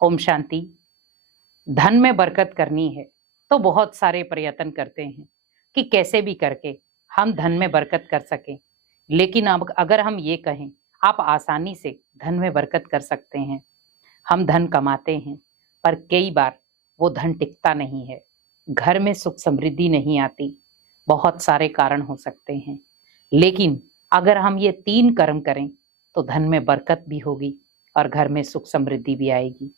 ओम शांति। धन में बरकत करनी है तो बहुत सारे प्रयत्न करते हैं कि कैसे भी करके हम धन में बरकत कर सकें। लेकिन अब अगर हम ये कहें आप आसानी से धन में बरकत कर सकते हैं, हम धन कमाते हैं, पर कई बार वो धन टिकता नहीं है, घर में सुख समृद्धि नहीं आती। बहुत सारे कारण हो सकते हैं, लेकिन अगर हम ये 3 कर्म करें तो धन में बरकत भी होगी और घर में सुख समृद्धि भी आएगी।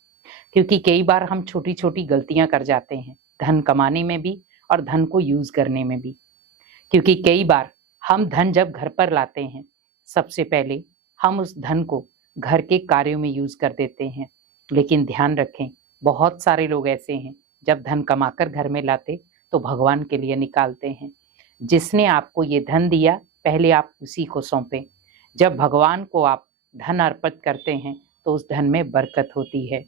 क्योंकि कई बार हम छोटी छोटी गलतियां कर जाते हैं धन कमाने में भी और धन को यूज करने में भी। क्योंकि कई बार हम धन जब घर पर लाते हैं, सबसे पहले हम उस धन को घर के कार्यों में यूज कर देते हैं। लेकिन ध्यान रखें, बहुत सारे लोग ऐसे हैं जब धन कमाकर घर में लाते तो भगवान के लिए निकालते हैं। जिसने आपको ये धन दिया, पहले आप उसी को सौंपें। जब भगवान को आप धन अर्पित करते हैं तो उस धन में बरकत होती है।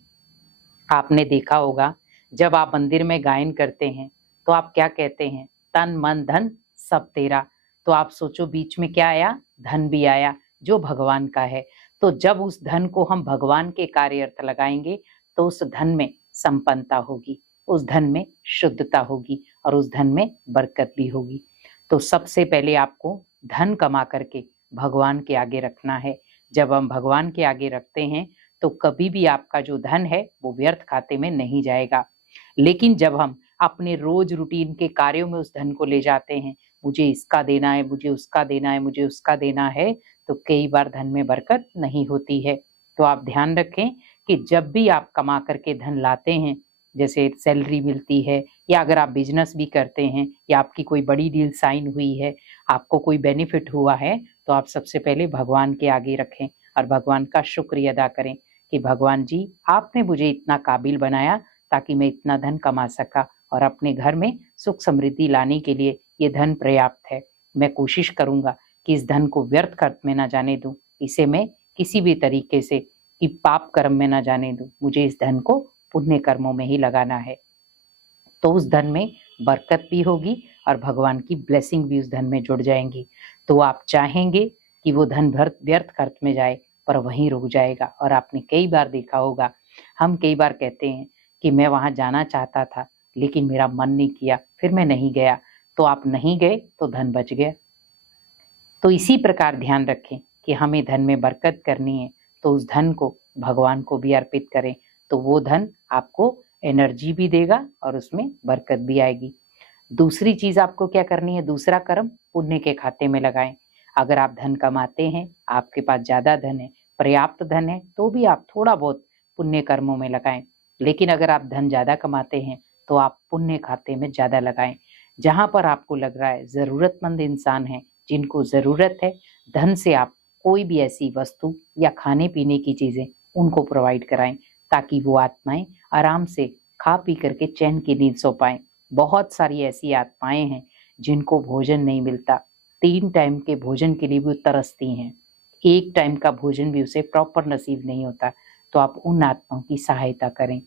आपने देखा होगा, जब आप मंदिर में गायन करते हैं तो आप क्या कहते हैं? तन मन धन सब तेरा। तो आप सोचो, बीच में क्या आया? धन भी आया जो भगवान का है। तो जब उस धन को हम भगवान के कार्य अर्थ लगाएंगे तो उस धन में संपन्नता होगी, उस धन में शुद्धता होगी और उस धन में बरकत भी होगी। तो सबसे पहले आपको धन कमा करके भगवान के आगे रखना है। जब हम भगवान के आगे रखते हैं तो कभी भी आपका जो धन है वो व्यर्थ खाते में नहीं जाएगा। लेकिन जब हम अपने रोज रूटीन के कार्यों में उस धन को ले जाते हैं, मुझे इसका देना है, मुझे उसका देना है, मुझे उसका देना है, तो कई बार धन में बरकत नहीं होती है। तो आप ध्यान रखें कि जब भी आप कमा करके धन लाते हैं, जैसे सैलरी मिलती है या अगर आप बिजनेस भी करते हैं या आपकी कोई बड़ी डील साइन हुई है, आपको कोई बेनिफिट हुआ है, तो आप सबसे पहले भगवान के आगे रखें और भगवान का शुक्रिया अदा करें कि भगवान जी, आपने मुझे इतना काबिल बनाया ताकि मैं इतना धन कमा सका और अपने घर में सुख समृद्धि लाने के लिए ये धन पर्याप्त है। मैं कोशिश करूंगा कि इस धन को व्यर्थ खर्च में ना जाने दूं, इसे मैं किसी भी तरीके से कि पाप कर्म में ना जाने दूं। मुझे इस धन को पुण्य कर्मों में ही लगाना है। तो उस धन में बरकत भी होगी और भगवान की ब्लेसिंग भी उस धन में जुड़ जाएंगी। तो आप चाहेंगे कि वो धन व्यर्थ खर्च में जाए, पर वहीं रुक जाएगा। और आपने कई बार देखा होगा, हम कई बार कहते हैं कि मैं वहां जाना चाहता था लेकिन मेरा मन नहीं किया, फिर मैं नहीं गया। तो आप नहीं गए तो धन बच गया। तो इसी प्रकार ध्यान रखें कि हमें धन में बरकत करनी है तो उस धन को भगवान को भी अर्पित करें, तो वो धन आपको एनर्जी भी देगा और उसमें बरकत भी आएगी। दूसरी चीज आपको क्या करनी है? दूसरा कर्म पुण्य के खाते में लगाएं। अगर आप धन कमाते हैं, आपके पास ज्यादा धन है, पर्याप्त धन है, तो भी आप थोड़ा बहुत पुण्य कर्मों में लगाएं। लेकिन अगर आप धन ज्यादा कमाते हैं तो आप पुण्य खाते में ज्यादा लगाएं। जहां पर आपको लग रहा है जरूरतमंद इंसान है, जिनको जरूरत है धन से, आप कोई भी ऐसी वस्तु या खाने पीने की चीजें उनको प्रोवाइड कराएं ताकि वो आत्माएं आराम से खा पी करके चैन की नींद सो पाएं। बहुत सारी ऐसी आत्माएं हैं जिनको भोजन नहीं मिलता, 3 टाइम के भोजन के लिए भी तरसती हैं, 1 टाइम का भोजन भी उसे प्रॉपर नसीब नहीं होता। तो आप उन आत्माओं की सहायता करें,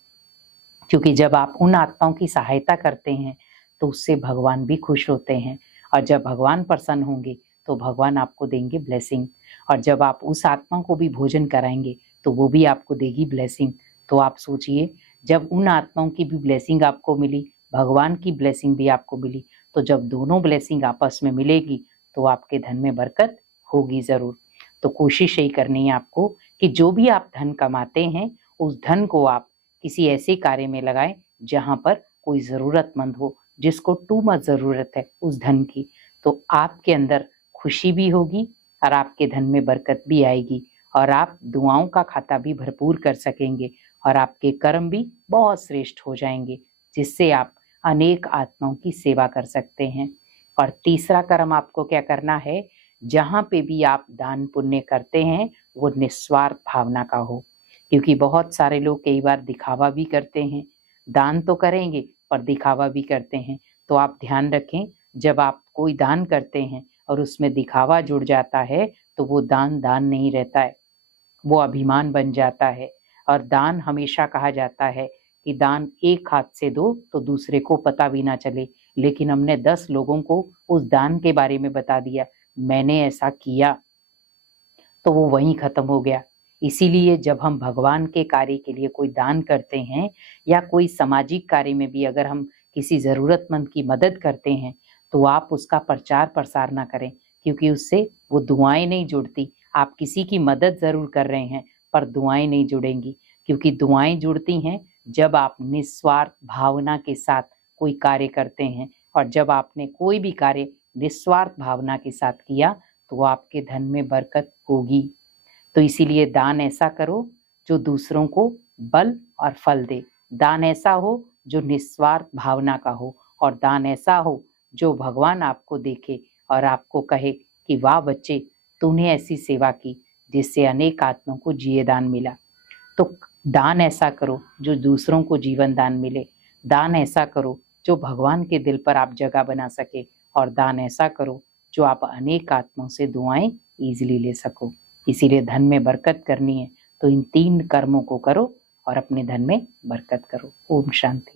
क्योंकि जब आप उन आत्माओं की सहायता करते हैं तो उससे भगवान भी खुश होते हैं। और जब भगवान प्रसन्न होंगे तो भगवान आपको देंगे ब्लेसिंग। और जब आप उस आत्मा को भी भोजन कराएंगे तो वो भी आपको देगी ब्लेसिंग। तो आप सोचिए, जब उन आत्माओं की भी ब्लेसिंग आपको मिली, भगवान की ब्लेसिंग भी आपको मिली, तो जब दोनों ब्लेसिंग आपस में मिलेगी तो आपके धन में बरकत होगी जरूर। तो कोशिश यही करनी है आपको कि जो भी आप धन कमाते हैं उस धन को आप किसी ऐसे कार्य में लगाएं जहां पर कोई जरूरतमंद हो, जिसको टू मच जरूरत है उस धन की। तो आपके अंदर खुशी भी होगी और आपके धन में बरकत भी आएगी और आप दुआओं का खाता भी भरपूर कर सकेंगे और आपके कर्म भी बहुत श्रेष्ठ हो जाएंगे, जिससे आप अनेक आत्माओं की सेवा कर सकते हैं। और तीसरा कर्म आपको क्या करना है? जहां पे भी आप दान पुण्य करते हैं वो निस्वार्थ भावना का हो। क्योंकि बहुत सारे लोग कई बार दिखावा भी करते हैं, दान तो करेंगे पर दिखावा भी करते हैं। तो आप ध्यान रखें, जब आप कोई दान करते हैं और उसमें दिखावा जुड़ जाता है तो वो दान दान नहीं रहता है, वो अभिमान बन जाता है। और दान हमेशा कहा जाता है कि दान एक हाथ से दो तो दूसरे को पता भी ना चले। लेकिन हमने 10 लोगों को उस दान के बारे में बता दिया, मैंने ऐसा किया, तो वो वहीं खत्म हो गया। इसीलिए जब हम भगवान के कार्य के लिए कोई दान करते हैं या कोई सामाजिक कार्य में भी अगर हम किसी ज़रूरतमंद की मदद करते हैं, तो आप उसका प्रचार प्रसार ना करें, क्योंकि उससे वो दुआएं नहीं जुड़ती। आप किसी की मदद ज़रूर कर रहे हैं, पर दुआएं नहीं जुड़ेंगी, क्योंकि दुआएं जुड़ती हैं जब आप निस्वार्थ भावना के साथ कोई कार्य करते हैं। और जब आपने कोई भी कार्य निस्वार्थ भावना के साथ किया, तो आपके धन में बरकत होगी। तो इसीलिए दान ऐसा करो जो दूसरों को बल और फल दे। दान ऐसा हो जो निस्वार्थ भावना का हो, और दान ऐसा हो जो भगवान आपको देखे और आपको कहे कि वाह बच्चे, तूने ऐसी सेवा की जिससे अनेक आत्माओं को जिए दान मिला। तो दान ऐसा करो जो दूसरों को जीवन दान मिले। दान ऐसा करो जो भगवान के दिल पर आप जगह बना सके, और दान ऐसा करो जो आप अनेक आत्माओं से दुआएं ईजिली ले सको। इसीलिए धन में बरकत करनी है तो इन 3 कर्मों को करो और अपने धन में बरकत करो। ओम शांति।